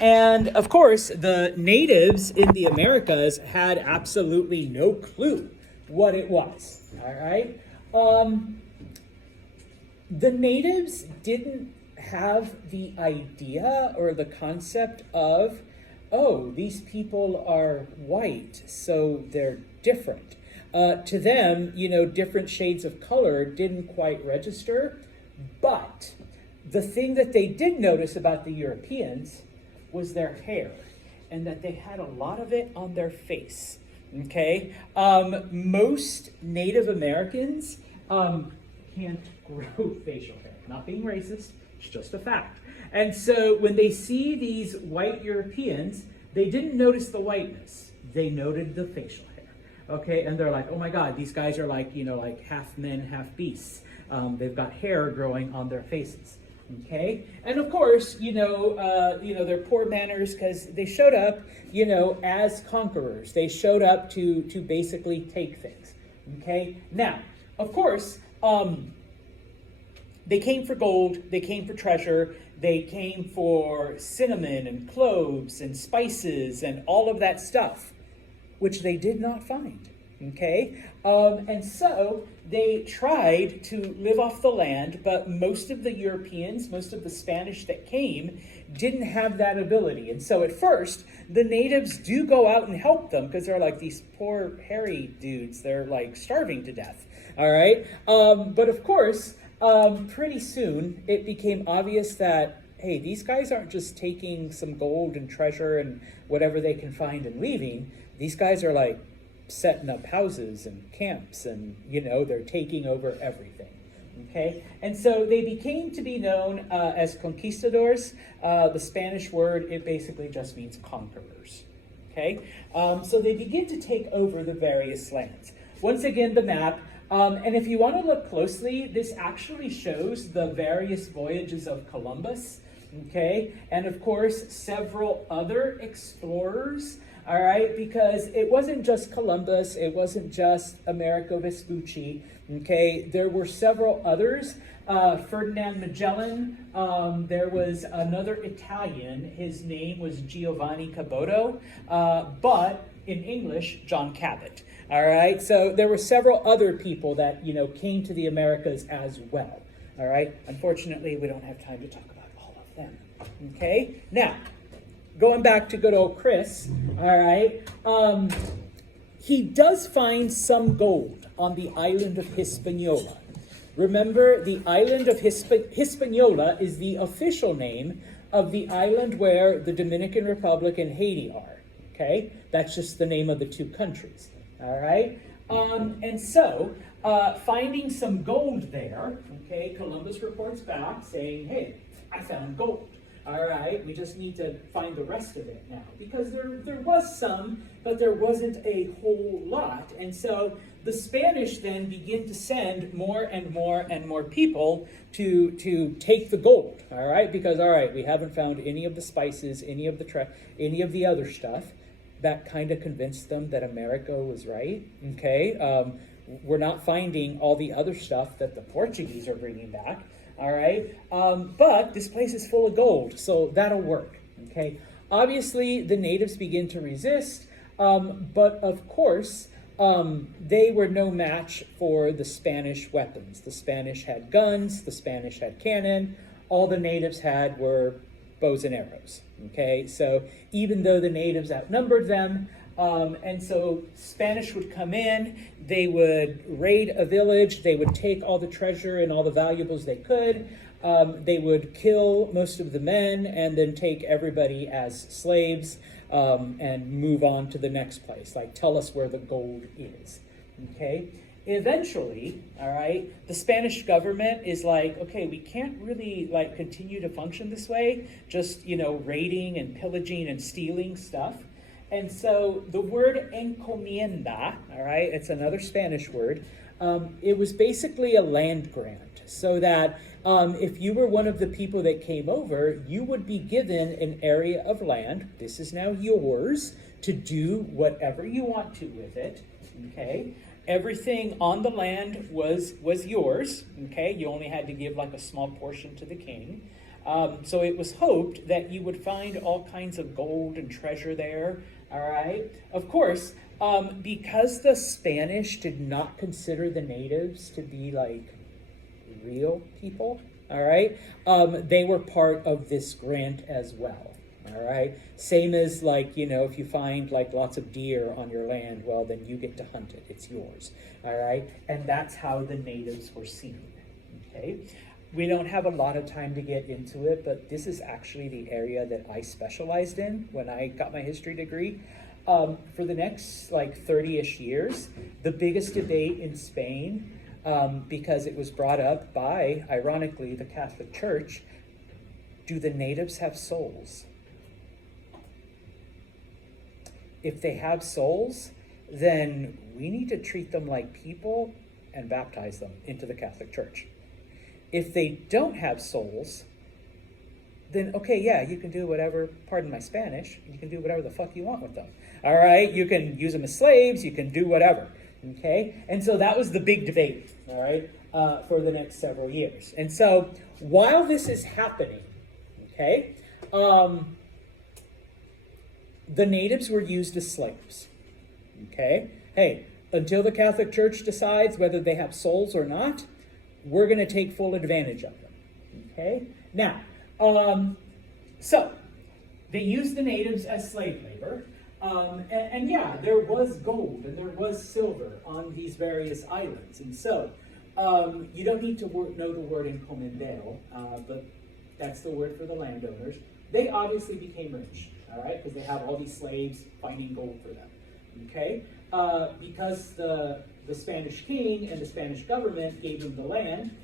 And of course, the natives in the Americas had absolutely no clue what it was. All right. The natives didn't have the idea or the concept of, oh, these people are white, so they're different. To them, different shades of color didn't quite register. But the thing that they did notice about the Europeans was their hair, and that they had a lot of it on their face. Okay? Most Native Americans can't grow facial hair. Not being racist, it's just a fact. And so when they see these white Europeans, they didn't notice the whiteness. They noted the facial hair. Okay, and they're like, oh my God, these guys are like, like half men, half beasts. They've got hair growing on their faces. Okay, and of course, their poor manners because they showed up, as conquerors. They showed up to basically take things. Okay, now, of course, they came for gold. They came for treasure. They came for cinnamon and cloves and spices and all of that stuff, which they did not find, okay? And so they tried to live off the land, but most of the Europeans, most of the Spanish that came, didn't have that ability. And so at first, the natives do go out and help them because they're like these poor hairy dudes. They're like starving to death, all right? But of course, pretty soon it became obvious that, hey, these guys aren't just taking some gold and treasure and whatever they can find and leaving. These guys are like setting up houses and camps and, they're taking over everything, okay? And so they became to be known as conquistadors. The Spanish word, it basically just means conquerors, okay? So they begin to take over the various lands. Once again, the map, and if you want to look closely, this actually shows the various voyages of Columbus, okay? And of course, several other explorers, all right? Because it wasn't just Columbus, it wasn't just Amerigo Vespucci, okay? There were several others. Ferdinand Magellan, there was another Italian, his name was Giovanni Caboto, but in English, John Cabot. All right, so there were several other people that, came to the Americas as well. All right, unfortunately, we don't have time to talk about all of them. Okay, now, going back to good old Chris, all right, he does find some gold on the island of Hispaniola. Remember, the island of Hispaniola is the official name of the island where the Dominican Republic and Haiti are. Okay, that's just the name of the two countries. All right, and so finding some gold there, okay, Columbus reports back saying, hey, I found gold. All right, we just need to find the rest of it now, because there was some, but there wasn't a whole lot. And so the Spanish then begin to send more and more and more people to take the gold, all right, because, all right, we haven't found any of the spices, any of the other stuff. That kind of convinced them that America was right, okay? We're not finding all the other stuff that the Portuguese are bringing back, all right? But this place is full of gold, so that'll work, okay? Obviously, the natives begin to resist, but of course, they were no match for the Spanish weapons. The Spanish had guns, the Spanish had cannon, all the natives had were bows and arrows, okay? So even though the natives outnumbered them, and so Spanish would come in, they would raid a village, they would take all the treasure and all the valuables they could, they would kill most of the men and then take everybody as slaves and move on to the next place, like tell us where the gold is, okay? Eventually, all right, the Spanish government is like, okay, we can't really like continue to function this way, just, raiding and pillaging and stealing stuff. And so the word encomienda, all right, it's another Spanish word, it was basically a land grant, so that if you were one of the people that came over, you would be given an area of land. This is now yours to do whatever you want to with it, okay? Everything on the land was yours, okay? You only had to give like a small portion to the king. So it was hoped that you would find all kinds of gold and treasure there, all right? Of course, because the Spanish did not consider the natives to be like real people, all right, they were part of this grant as well, all right? Same as like, you know, if you find like lots of deer on your land, well, then you get to hunt it, it's yours, all right? And that's how the natives were seen, okay? We don't have a lot of time to get into it, but this is actually the area that I specialized in when I got my history degree. For the next like 30-ish years, the biggest debate in Spain, because it was brought up by, ironically, the Catholic Church, do the natives have souls? If they have souls, then we need to treat them like people and baptize them into the Catholic Church. If they don't have souls, then okay, yeah, you can do whatever, pardon my Spanish, you can do whatever the fuck you want with them. All right, you can use them as slaves, you can do whatever, okay? And so that was the big debate, all right, for the next several years. And so while this is happening, okay, the natives were used as slaves, okay? Hey, until the Catholic Church decides whether they have souls or not, we're going to take full advantage of them, okay? Now, so they used the natives as slave labor, and yeah, there was gold and there was silver on these various islands, and so you don't need to know the word encomendero, but that's the word for the landowners. They obviously became rich, all right, because they have all these slaves finding gold for them, okay? Because the Spanish king and the Spanish government gave them the land,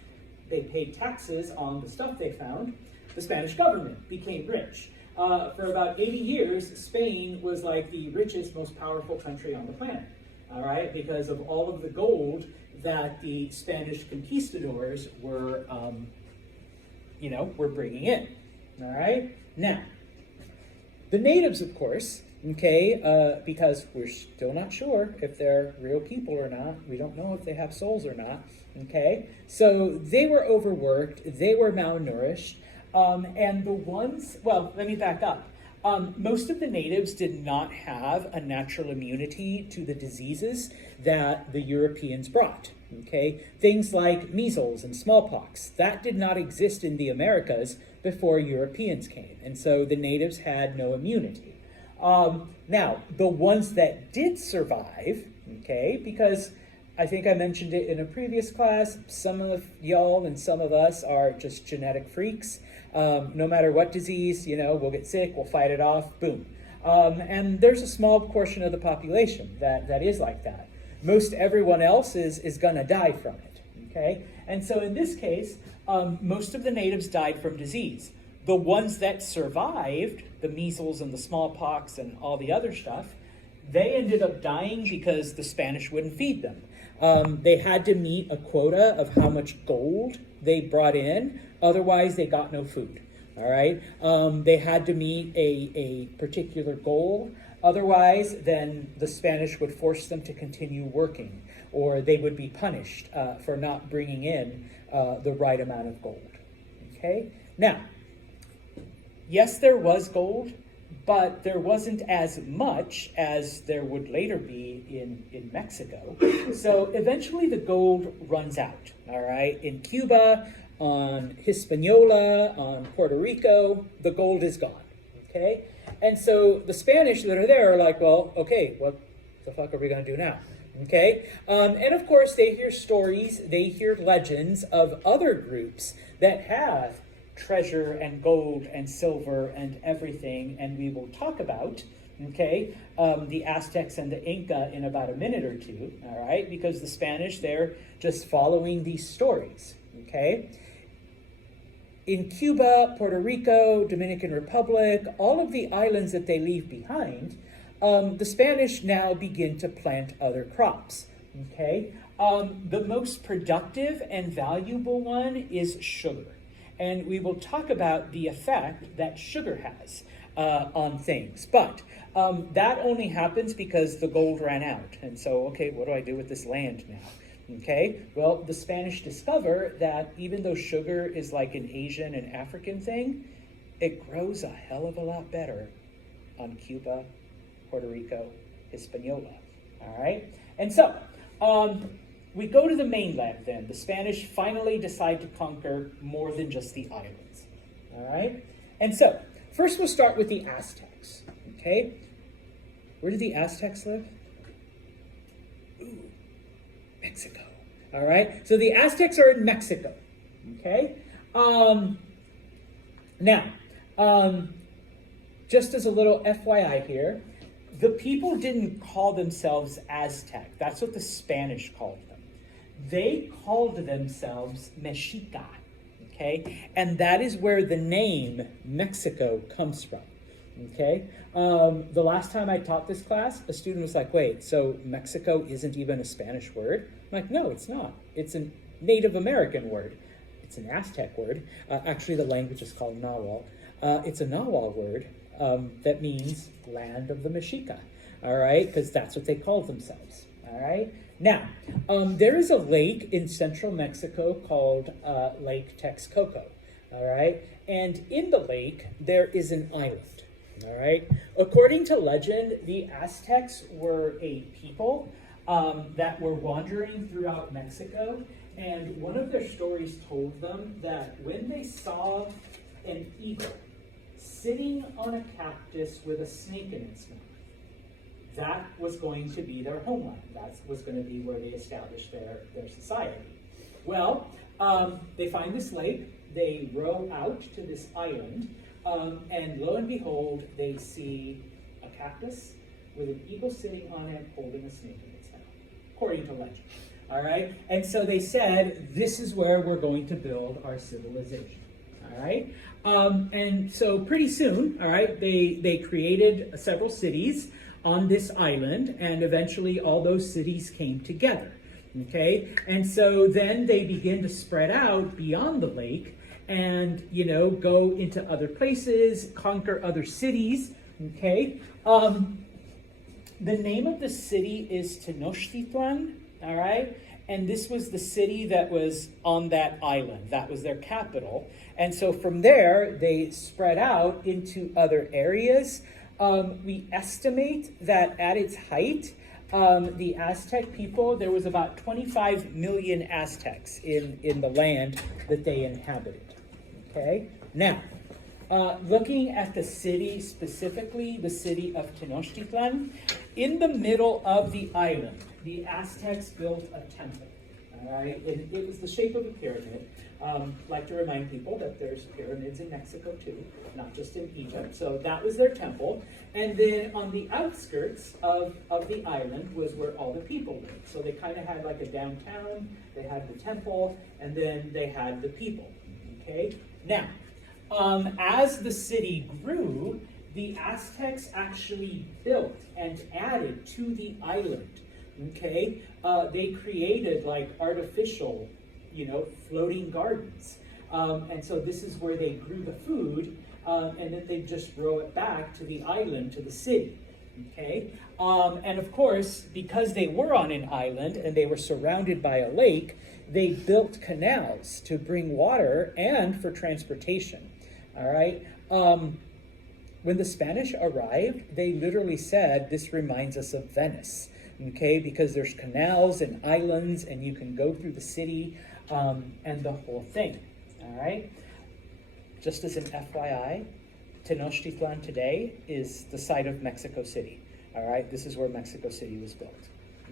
they paid taxes on the stuff they found, the Spanish government became rich. For about 80 years, Spain was like the richest, most powerful country on the planet, all right, because of all of the gold that the Spanish conquistadors were, were bringing in, all right? Now, the natives, of course, okay, because we're still not sure if they're real people or not. We don't know if they have souls or not, okay? So they were overworked, they were malnourished, and the ones, well, let me back up. Most of the natives did not have a natural immunity to the diseases that the Europeans brought, okay? Things like measles and smallpox, that did not exist in the Americas before Europeans came, and so the natives had no immunity. Now, the ones that did survive, okay, because I think I mentioned it in a previous class, some of y'all and some of us are just genetic freaks. No matter what disease, we'll get sick, we'll fight it off, boom. And there's a small portion of the population that is like that. Most everyone else is gonna die from it, okay? And so in this case, most of the natives died from disease. The ones that survived, the measles and the smallpox and all the other stuff, they ended up dying because the Spanish wouldn't feed them. They had to meet a quota of how much gold they brought in, otherwise they got no food, all right? They had to meet a particular goal, otherwise then the Spanish would force them to continue working, or they would be punished for not bringing in the right amount of gold, okay? Now, yes, there was gold, but there wasn't as much as there would later be in Mexico. So eventually the gold runs out, all right? In Cuba, on Hispaniola, on Puerto Rico, the gold is gone, okay? And so the Spanish that are there are like, well, okay, what the fuck are we gonna do now? Okay, and of course they hear stories, they hear legends of other groups that have treasure and gold and silver and everything, and we will talk about, okay, the Aztecs and the Inca in about a minute or two, all right, because the Spanish, they're just following these stories, okay? In Cuba, Puerto Rico, Dominican Republic, all of the islands that they leave behind, the Spanish now begin to plant other crops, okay? The most productive and valuable one is sugar. And we will talk about the effect that sugar has on things. But that only happens because the gold ran out. And so, okay, what do I do with this land now? Okay, well, the Spanish discover that even though sugar is like an Asian and African thing, it grows a hell of a lot better on Cuba, Puerto Rico, Hispaniola. All right, and so we go to the mainland then. The Spanish finally decide to conquer more than just the islands. All right, and so first we'll start with the Aztecs. Okay, where did the Aztecs live? Ooh, Mexico. All right, so the Aztecs are in Mexico. Okay, now, just as a little FYI here, the people didn't call themselves Aztec. That's what the Spanish called them. They called themselves Mexica. Okay, and that is where the name Mexico comes from. Okay, the last time I taught this class, a student was like, wait, so Mexico isn't even a Spanish word? I'm like, no, it's not. It's a Native American word. It's an Aztec word. Actually, the language is called Nahuatl. It's a Nahuatl word that means land of the Mexica, all right? Because that's what they called themselves, all right? Now, there is a lake in central Mexico called Lake Texcoco, all right? And in the lake, there is an island, all right? According to legend, the Aztecs were a people that were wandering throughout Mexico, and one of their stories told them that when they saw an eagle sitting on a cactus with a snake in its mouth, that was going to be their homeland. That was going to be where they established their society. Well, they find this lake, they row out to this island, and lo and behold, they see a cactus with an eagle sitting on it holding a snake in its mouth, according to legend. All right, and so they said, this is where we're going to build our civilization. All right, and so pretty soon, all right, they created several cities on this island, and eventually all those cities came together. Okay, and so then they begin to spread out beyond the lake and, you know, go into other places, conquer other cities. Okay, the name of the city is Tenochtitlan. All right, and this was the city that was on that island. That was their capital. And so from there, they spread out into other areas. We estimate that at its height, the Aztec people, there was about 25 million Aztecs in the land that they inhabited. Okay, now, looking at the city specifically, the city of Tenochtitlan, in the middle of the island, the Aztecs built a temple, all right? And it was the shape of a pyramid. Like to remind people that there's pyramids in Mexico too, not just in Egypt. So that was their temple. And then on the outskirts of the island was where all the people lived. So they kind of had like a downtown, they had the temple, and then they had the people, okay? Now, as the city grew, the Aztecs actually built and added to the island. Okay, they created like artificial, you know, floating gardens. And so this is where they grew the food, and then they just row it back to the island, to the city. Okay, and of course, because they were on an island and they were surrounded by a lake, they built canals to bring water and for transportation. All right. When the Spanish arrived, they literally said, this reminds us of Venice. Okay, because there's canals and islands and you can go through the city and the whole thing, all right? Just as an FYI, Tenochtitlan today is the site of Mexico City, all right? This is where Mexico City was built,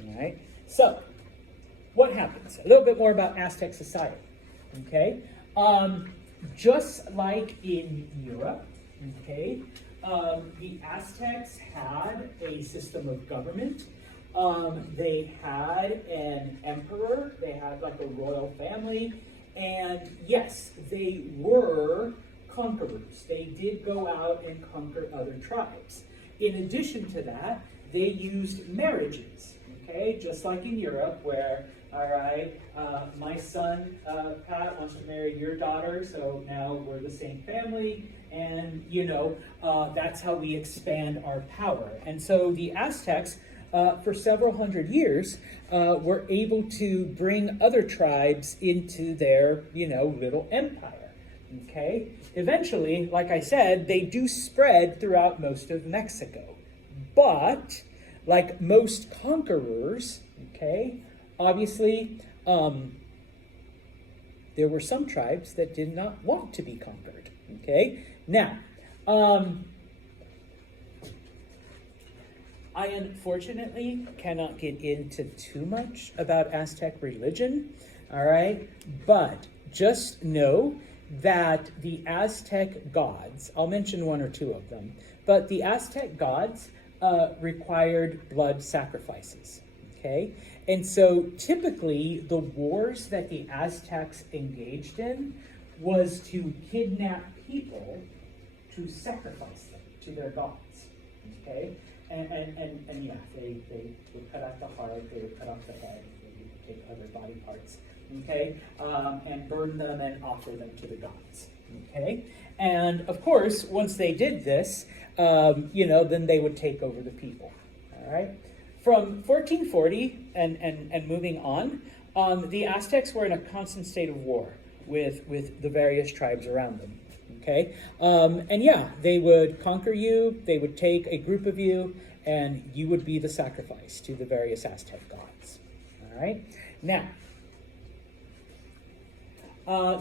all right? So, what happens? A little bit more about Aztec society, okay? Just like in Europe, okay, the Aztecs had a system of government. They had an emperor, they had like a royal family, and yes, they were conquerors. They did go out and conquer other tribes. In addition to that, they used marriages, okay? Just like in Europe where, all right, my son, Pat, wants to marry your daughter, so now we're the same family, and, you know, that's how we expand our power. And so the Aztecs for several hundred years, were able to bring other tribes into their, little empire. Okay? Eventually, like I said, they do spread throughout most of Mexico. But, like most conquerors, okay, obviously, there were some tribes that did not want to be conquered. Okay? Now, I unfortunately cannot get into too much about Aztec religion, all right? But just know that the Aztec gods, I'll mention one or two of them, but the Aztec gods required blood sacrifices, okay? And so typically the wars that the Aztecs engaged in was to kidnap people to sacrifice them to their gods, okay? And yeah, they would cut off the heart, they would cut off the head, they would take other body parts, okay, and burn them and offer them to the gods, okay? And of course, once they did this, then they would take over the people, all right? From 1440 and moving on, the Aztecs were in a constant state of war with the various tribes around them. Okay, and yeah, they would conquer you, they would take a group of you, and you would be the sacrifice to the various Aztec gods. All right, now,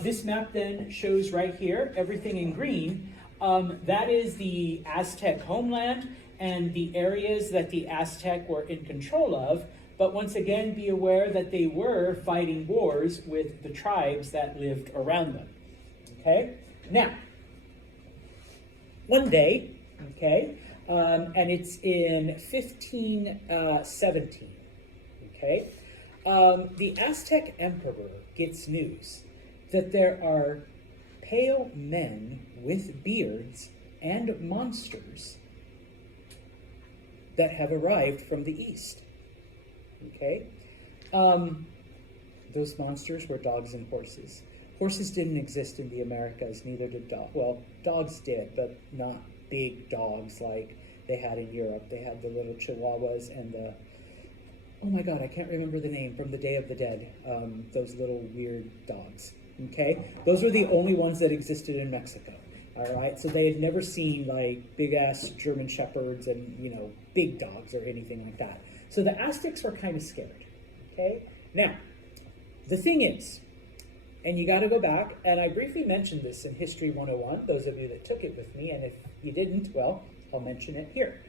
this map then shows right here, everything in green. That is the Aztec homeland and the areas that the Aztec were in control of. But once again, be aware that they were fighting wars with the tribes that lived around them. Okay, now, one day, okay, and it's in 1517, okay, the Aztec emperor gets news that there are pale men with beards and monsters that have arrived from the east, okay? Those monsters were dogs and horses. Horses didn't exist in the Americas, neither did dogs. Well, dogs did, but not big dogs like they had in Europe. They had the little chihuahuas and the, oh my God, I can't remember the name, from the Day of the Dead, those little weird dogs, okay? Those were the only ones that existed in Mexico, all right? So they had never seen like big-ass German shepherds and, big dogs or anything like that. So the Aztecs were kind of scared, okay? Now, the thing is, and you got to go back, and I briefly mentioned this in History 101, those of you that took it with me, and if you didn't, well, I'll mention it here.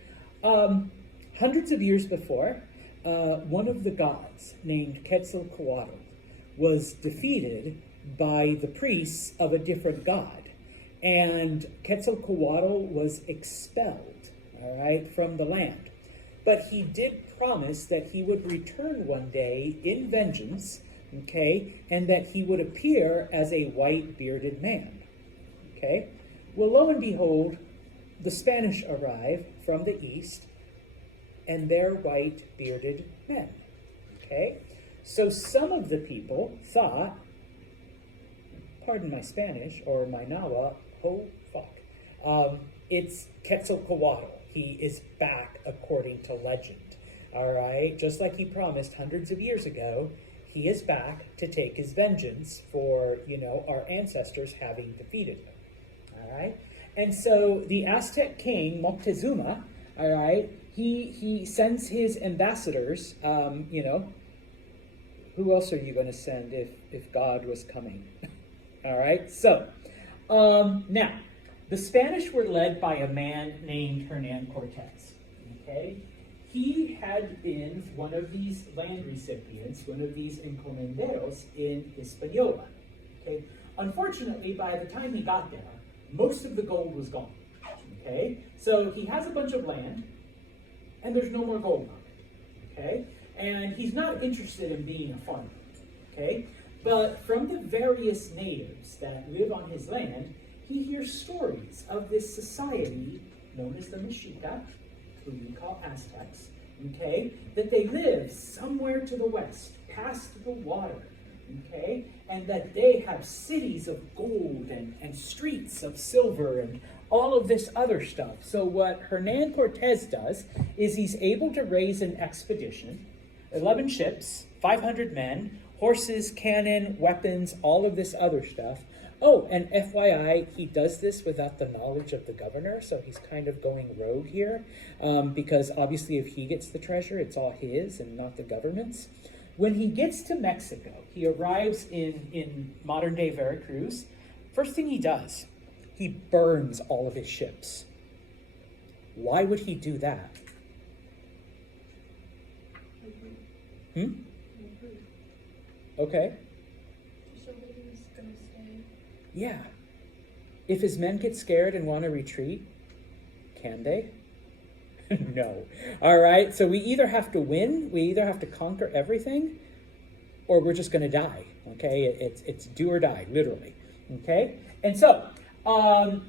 Hundreds of years before, one of the gods, named Quetzalcoatl, was defeated by the priests of a different god, and Quetzalcoatl was expelled, all right, from the land. But he did promise that he would return one day in vengeance, okay, and that he would appear as a white bearded man, okay? Well, lo and behold, the Spanish arrive from the east, and they're white bearded men, okay? So some of the people thought, pardon my Spanish, or my Nawa, oh fuck, it's Quetzalcoatl. He is back according to legend, all right? Just like he promised hundreds of years ago, he is back to take his vengeance for, our ancestors having defeated him, all right? And so the Aztec king, Moctezuma, all right, he sends his ambassadors, who else are you going to send if God was coming? All right, so now, the Spanish were led by a man named Hernan Cortez, okay? He had been one of these land recipients, one of these encomenderos in Hispaniola, okay? Unfortunately, by the time he got there, most of the gold was gone, okay? So he has a bunch of land, and there's no more gold on it, okay? And he's not interested in being a farmer, okay? But from the various natives that live on his land, he hears stories of this society known as the Mexica, who we call Aztecs, okay, that they live somewhere to the west, past the water, okay, and that they have cities of gold and streets of silver and all of this other stuff. So what Hernan Cortez does is he's able to raise an expedition, 11 ships, 500 men, horses, cannon, weapons, all of this other stuff. Oh, and FYI, he does this without the knowledge of the governor, so he's kind of going rogue here, because obviously if he gets the treasure, it's all his and not the government's. When he gets to Mexico, he arrives in modern-day Veracruz. First thing he does, he burns all of his ships. Why would he do that? Okay. Yeah. If his men get scared and want to retreat, can they? No. All right. So we either have to win, we either have to conquer everything, or we're just going to die. Okay. It's do or die, literally. Okay. And so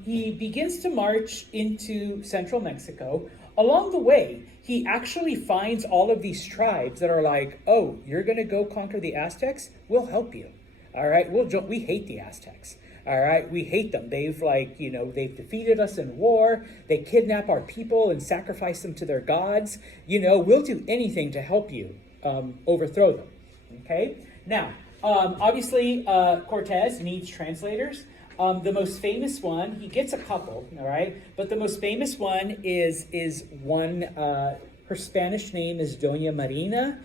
he begins to march into central Mexico. Along the way, he actually finds all of these tribes that are like, oh, you're going to go conquer the Aztecs? We'll help you. All right. We hate the Aztecs. All right, we hate them. They've they've defeated us in war. They kidnap our people and sacrifice them to their gods. We'll do anything to help you overthrow them. Okay. Now, obviously, Cortez needs translators. The most famous one, he gets a couple. All right, but the most famous one is one. Her Spanish name is Doña Marina.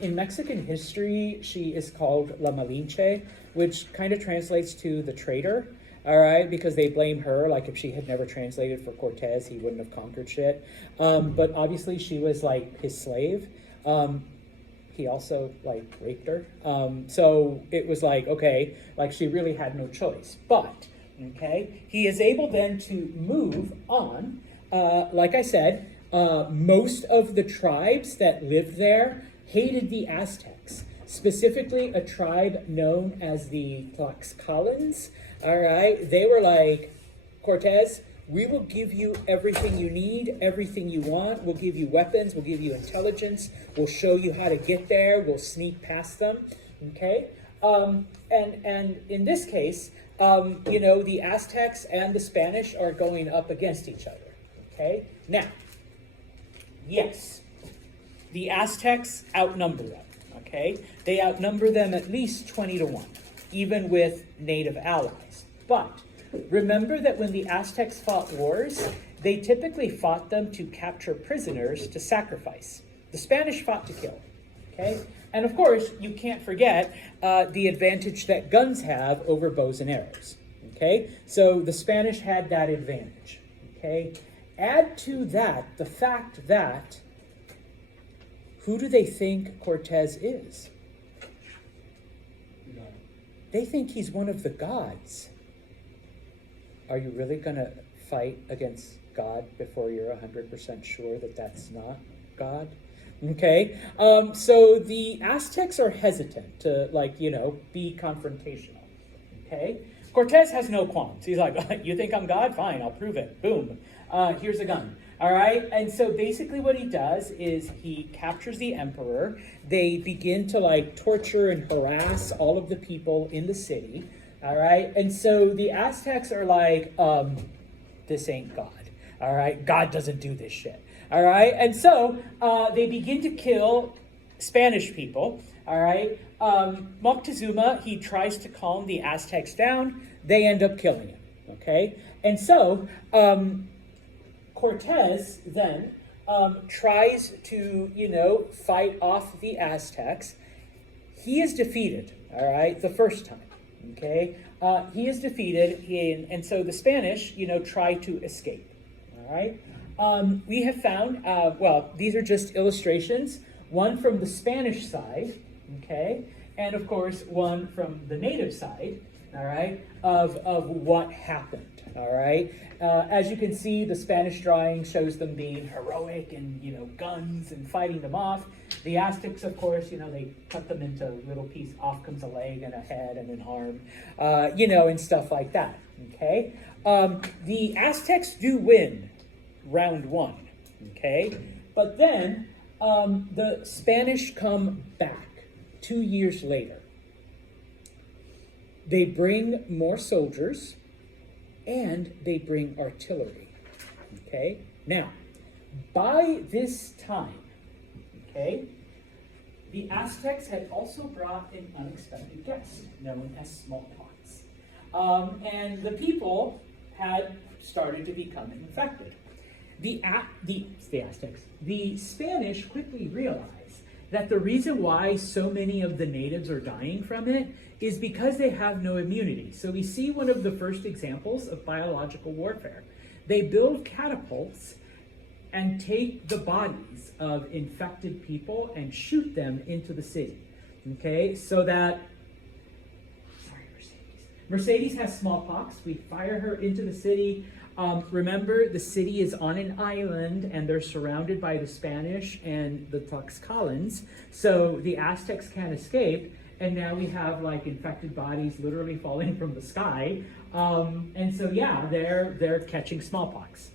In Mexican history, she is called La Malinche, which kind of translates to the traitor, all right, because they blame her, like if she had never translated for Cortez, he wouldn't have conquered shit. But obviously she was like his slave. He also like raped her. So it was like, okay, like she really had no choice. But, okay, he is able then to move on. Like I said, most of the tribes that lived there hated the Aztecs, specifically a tribe known as the Tlaxcalans. All right, they were like, Cortez, we will give you everything you need, everything you want. We'll give you weapons, we'll give you intelligence, we'll show you how to get there, we'll sneak past them. Okay, and in this case, the Aztecs and the Spanish are going up against each other. Okay, now, yes, the Aztecs outnumber them, okay? They outnumber them at least 20-1, even with native allies. But remember that when the Aztecs fought wars, they typically fought them to capture prisoners to sacrifice. The Spanish fought to kill, okay? And of course, you can't forget the advantage that guns have over bows and arrows, okay? So the Spanish had that advantage, okay? Add to that the fact that who do they think Cortez is? No. They think he's one of the gods. Are you really going to fight against God before you're 100% sure that that's not God? Okay, so the Aztecs are hesitant to, be confrontational. Okay, Cortez has no qualms. He's like, you think I'm God? Fine, I'll prove it. Boom. Here's a gun. All right, and so basically what he does is he captures the emperor. They begin to torture and harass all of the people in the city. All right, and so the Aztecs are like, this ain't God. All right, God doesn't do this shit. All right, and so they begin to kill Spanish people. All right, Moctezuma, he tries to calm the Aztecs down. They end up killing him. Okay, and so Cortez then tries to, fight off the Aztecs. He is defeated, all right, the first time, okay? He is defeated, and so the Spanish, try to escape, all right? We have found, these are just illustrations, one from the Spanish side, okay? And of course, one from the native side, all right, of what happened. All right. As you can see, the Spanish drawing shows them being heroic and, guns and fighting them off. The Aztecs, of course, they cut them into little pieces. Off comes a leg and a head and an arm, and stuff like that. Okay. The Aztecs do win round one. Okay. But then the Spanish come back 2 years later. They bring more soldiers. and they bring artillery. Okay? Now, by this time, okay, the Aztecs had also brought an unexpected guest known as smallpox. And the people had started to become infected. The Aztecs, the Spanish quickly realized that the reason why so many of the natives are dying from it is because they have no immunity. So we see one of the first examples of biological warfare. They build catapults and take the bodies of infected people and shoot them into the city. Okay, so that, sorry, Mercedes has smallpox. We fire her into the city. Remember, the city is on an island and they're surrounded by the Spanish and the Tlaxcalans. So the Aztecs can't escape. And now we have like infected bodies literally falling from the sky. And so, yeah, they're catching smallpox.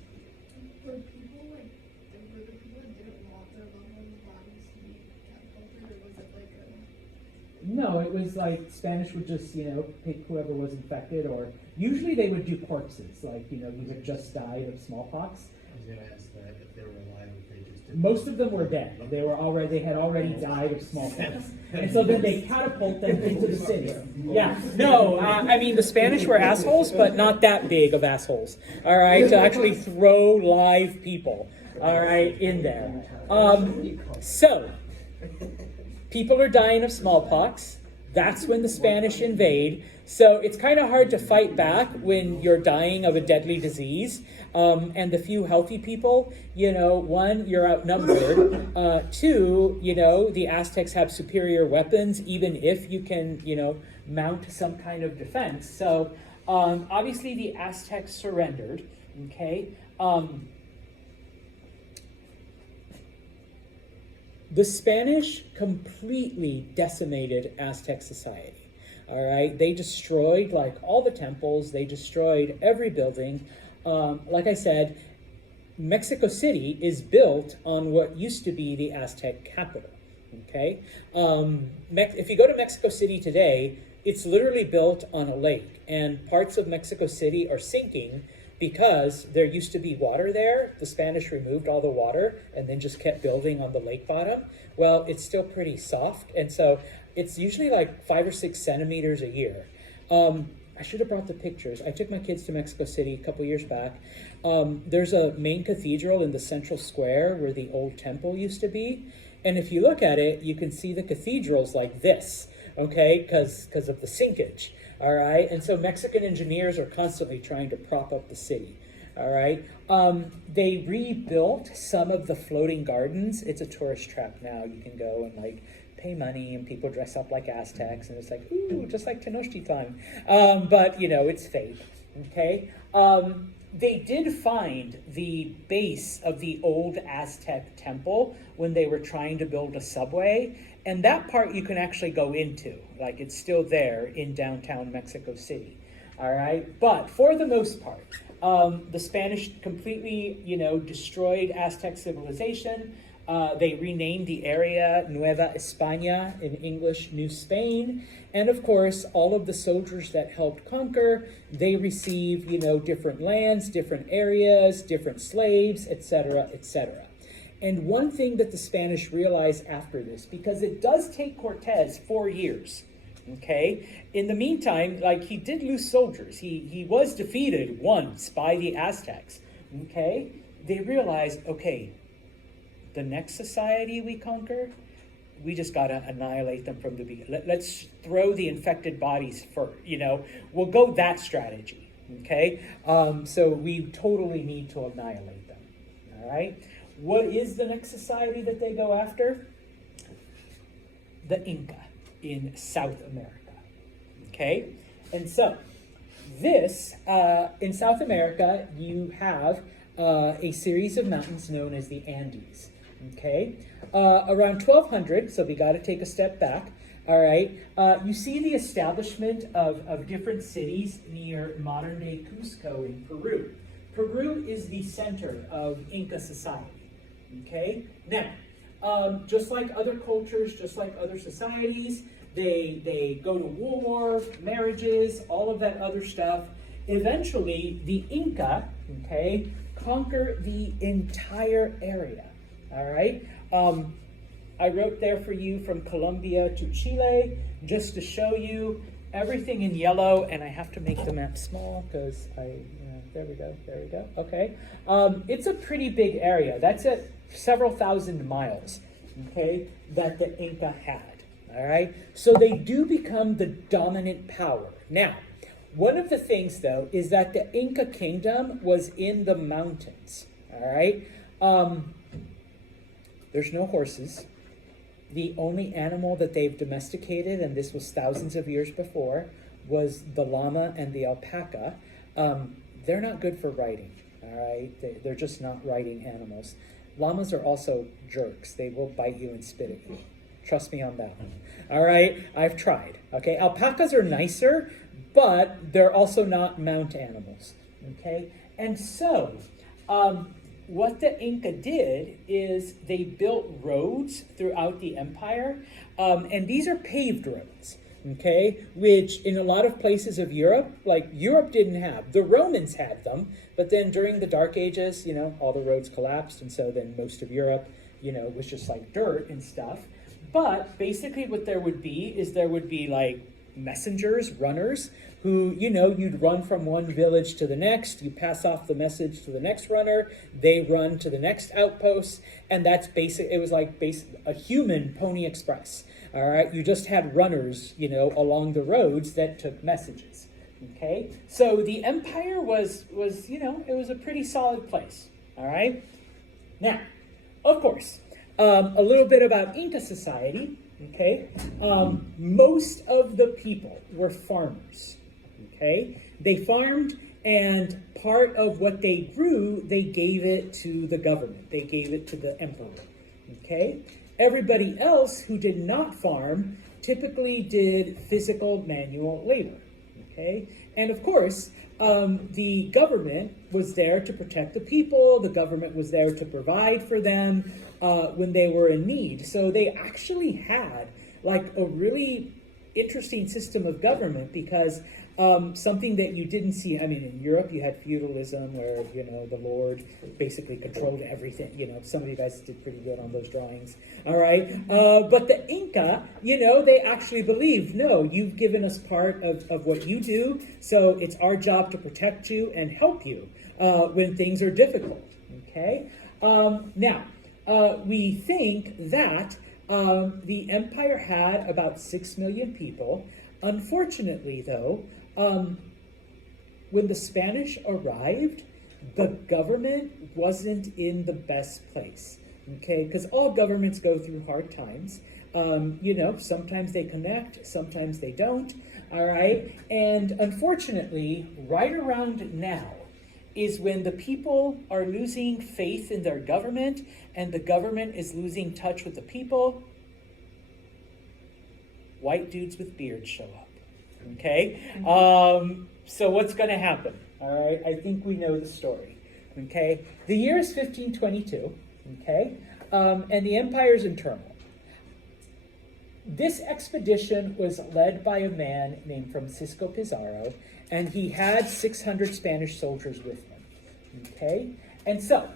Were the people that didn't want their loved ones' bodies to be catapulted, or was it like a... No, it was like Spanish would just, pick whoever was infected, or usually they would do corpses, like, who had just died of smallpox. I was going to ask that if they were alive, if they just didn't. Most of them were dead. They had already died of smallpox. And so then they catapult them into the city. Yeah, no, the Spanish were assholes, but not that big of assholes, all right, to actually throw live people, all right, in there. So, people are dying of smallpox. That's when the Spanish invade. So it's kind of hard to fight back when you're dying of a deadly disease. And the few healthy people, one, you're outnumbered. Two, the Aztecs have superior weapons, even if you can, mount some kind of defense. So obviously the Aztecs surrendered, okay? The Spanish completely decimated Aztec society. All right, they destroyed like all the temples. They destroyed every building. Like I said, Mexico City is built on what used to be the Aztec capital. Okay, if you go to Mexico City today, it's literally built on a lake, and parts of Mexico City are sinking because there used to be water there. The Spanish removed all the water and then just kept building on the lake bottom. Well, it's still pretty soft, and so it's usually like 5 or 6 centimeters a year. I should have brought the pictures. I took my kids to Mexico City a couple years back. There's a main cathedral in the central square where the old temple used to be. And if you look at it, you can see the cathedrals like this, okay, because of the sinkage, all right? And so Mexican engineers are constantly trying to prop up the city, all right? They rebuilt some of the floating gardens. It's a tourist trap now. You can go and like pay money and people dress up like Aztecs and it's like, ooh, just like Tenochtitlan. But, it's fake, okay? They did find the base of the old Aztec temple when they were trying to build a subway. And that part you can actually go into. Like, it's still there in downtown Mexico City. All right? But for the most part, the Spanish completely, destroyed Aztec civilization. They renamed the area Nueva España, in English, New Spain. And of course, all of the soldiers that helped conquer, they receive, different lands, different areas, different slaves, etc., etc. And one thing that the Spanish realized after this, because it does take Cortez 4 years, okay? In the meantime, like, he did lose soldiers. He was defeated once by the Aztecs, okay? They realized, okay, the next society we conquer, we just got to annihilate them from the beginning. Let's throw the infected bodies first, We'll go that strategy, okay? So we totally need to annihilate them, all right? What is the next society that they go after? The Inca in South America, okay? And so this, in South America, you have a series of mountains known as the Andes. Okay, around 1200, so we got to take a step back, all right, you see the establishment of different cities near modern-day Cusco in Peru. Peru is the center of Inca society, okay? Now, just like other cultures, just like other societies, they go to war, marriages, all of that other stuff. eventually the Inca, okay, conquer the entire area. All right. I wrote there for you from Colombia to Chile, just to show you everything in yellow, and I have to make the map small because there we go, okay. It's a pretty big area. That's at several thousand miles, okay, that the Inca had, all right? So they do become the dominant power. Now, one of the things, though, is that the Inca kingdom was in the mountains, all right? There's no horses. The only animal that they've domesticated, and this was thousands of years before, was the llama and the alpaca. They're not good for riding, all right? They're just not riding animals. Llamas are also jerks. They will bite you and spit at you. Trust me on that one. All right? I've tried, okay? Alpacas are nicer, but they're also not mount animals, okay? And so, what the Inca did is they built roads throughout the empire, and these are paved roads, okay, which in a lot of places of Europe, like Europe didn't have. The Romans had them, but then during the Dark Ages, all the roads collapsed, and so then most of Europe, was just like dirt and stuff. But basically what there would be like messengers, runners, who, you'd run from one village to the next, you pass off the message to the next runner, they run to the next outpost, and that's it was like a human Pony Express, all right? You just had runners, along the roads that took messages, okay? So the empire was it was a pretty solid place, all right? Now, of course, a little bit about Inca society, okay? Most of the people were farmers, okay? They farmed, and part of what they grew, they gave it to the government. They gave it to the emperor, okay? Everybody else who did not farm typically did physical manual labor, okay? And of course, the government was there to protect the people. The government was there to provide for them when they were in need. So they actually had like a really interesting system of government, because something that you didn't see, in Europe you had feudalism where, the lord basically controlled everything. Some of you guys did pretty good on those drawings, all right? But the Inca, they actually believed, no, you've given us part of what you do, so it's our job to protect you and help you when things are difficult, okay? Now, we think that the empire had about 6 million people. Unfortunately, though, when the Spanish arrived, the government wasn't in the best place, okay? Because all governments go through hard times. Sometimes they connect, sometimes they don't, all right? And unfortunately, right around now is when the people are losing faith in their government and the government is losing touch with the people. White dudes with beards show up, okay? So what's going to happen? All right, I think we know the story, okay? The year is 1522, okay? And the empire's in turmoil. This expedition was led by a man named Francisco Pizarro, and he had 600 Spanish soldiers with him, okay? And so,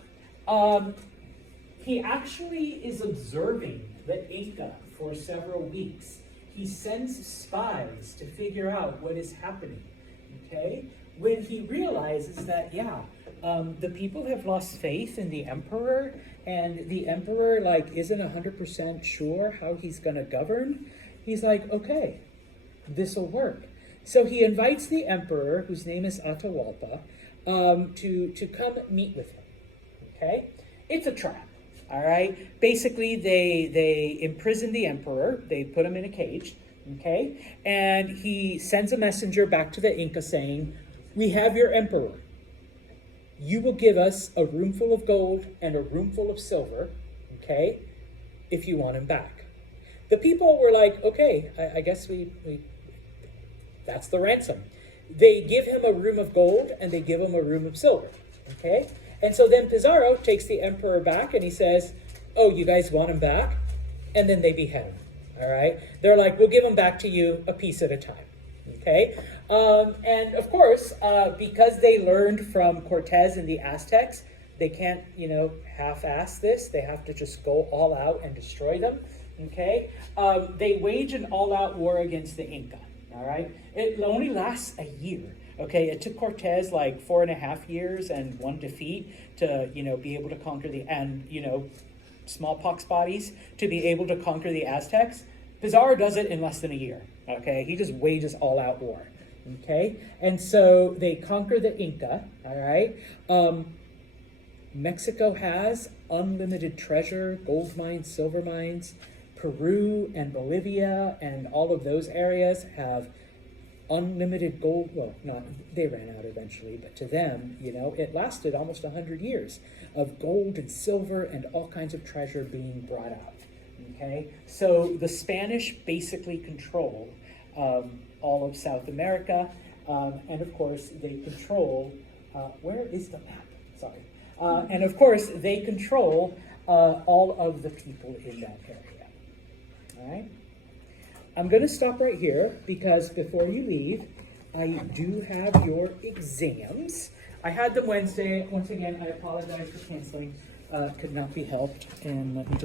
he actually is observing the Inca for several weeks. He sends spies to figure out what is happening, okay? When he realizes that, the people have lost faith in the emperor, and the emperor, isn't 100% sure how he's going to govern, he's like, okay, this will work. So he invites the emperor, whose name is Atahualpa, to come meet with him, okay? It's a trap, all right? Basically, they imprison the emperor. They put him in a cage, okay? And he sends a messenger back to the Inca saying, we have your emperor. You will give us a room full of gold and a room full of silver, okay, if you want him back. The people were like, okay, I guess we that's the ransom. They give him a room of gold and they give him a room of silver, okay? And so then Pizarro takes the emperor back and he says, oh, you guys want him back? And then they behead him, all right? They're like, we'll give him back to you a piece at a time, Okay, and of course, because they learned from Cortez and the Aztecs, they can't, half-ass this. They have to just go all out and destroy them. Okay, they wage an all-out war against the Inca. All right, it only lasts a year. Okay, it took Cortez like 4.5 years and one defeat to, be able to conquer smallpox bodies, to be able to conquer the Aztecs. Pizarro does it in less than a year. Okay, he just wages all-out war. Okay, and so they conquer the Inca. All right. Mexico has unlimited treasure, gold mines, silver mines. Peru and Bolivia and all of those areas have unlimited gold. Well, they ran out eventually, but to them, it lasted almost 100 years of gold and silver and all kinds of treasure being brought out. Okay, so the Spanish basically control all of South America, and of course they control. Where is the map? Sorry. And of course, they control all of the people in that area. All right. I'm going to stop right here because before you leave, I do have your exams. I had them Wednesday. Once again, I apologize for canceling. Could not be helped. And let me just